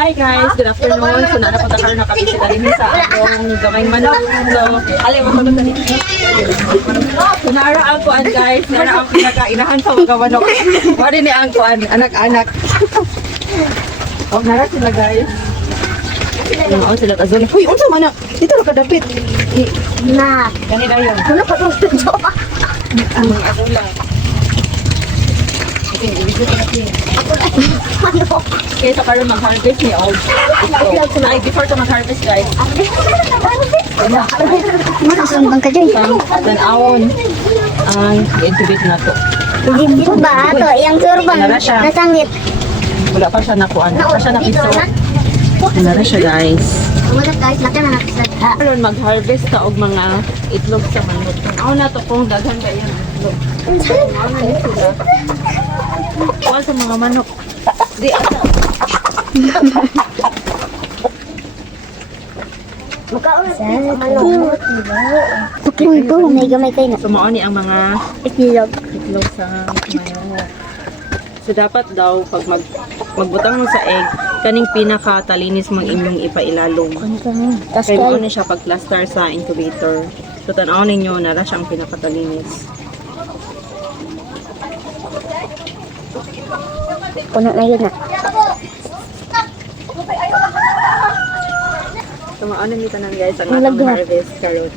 Hi guys, good afternoon. So narapunta ka na kami sila rin sa atong gamay manok. So, alay mo tulog dito. So nara ang kuan guys, nara ang pinakainahan sa mga manok. Wari ni ang kuan, anak-anak. Oh, nara sila guys. Oh, sila kazon. Uy, unsa man na? Dito ra kadapit. Na. Kanina yun. Ano pa tong studio? Ang mga adula. Okay, so karon mag-harvest ni Og. Ay, before to mag-harvest guys. Masasambang ka dyan. Tanawon ang i-intubate na to. Hindi po ba ito? Yung turban. Nara siya. Nasangit. Wala pa siya nakuan. Wala pa siya napiso. Wala na siya guys. Umagat guys, laki na natin sa Karon mag-harvest ka og mga itlog sa manok. Ako na to kung daghan ba yan itlog. Ako na ni sila. Kuha sa mga manok. Di ata. Pukul po, may gamay kayo na. Sumao ni ang mga Itilog. itlog sa manok. So dapat daw pag magbutang mo sa egg, kaning pinaka-talinis mang inyong ipailalong. Tapos Kaya mo kayo. na siya pag-plaster sa incubator. So tanaw ninyo, nara siyang pinaka-talinis. Puno na yun na. So maano nito nang guys, ang Ang atong lagyan. harvest karot.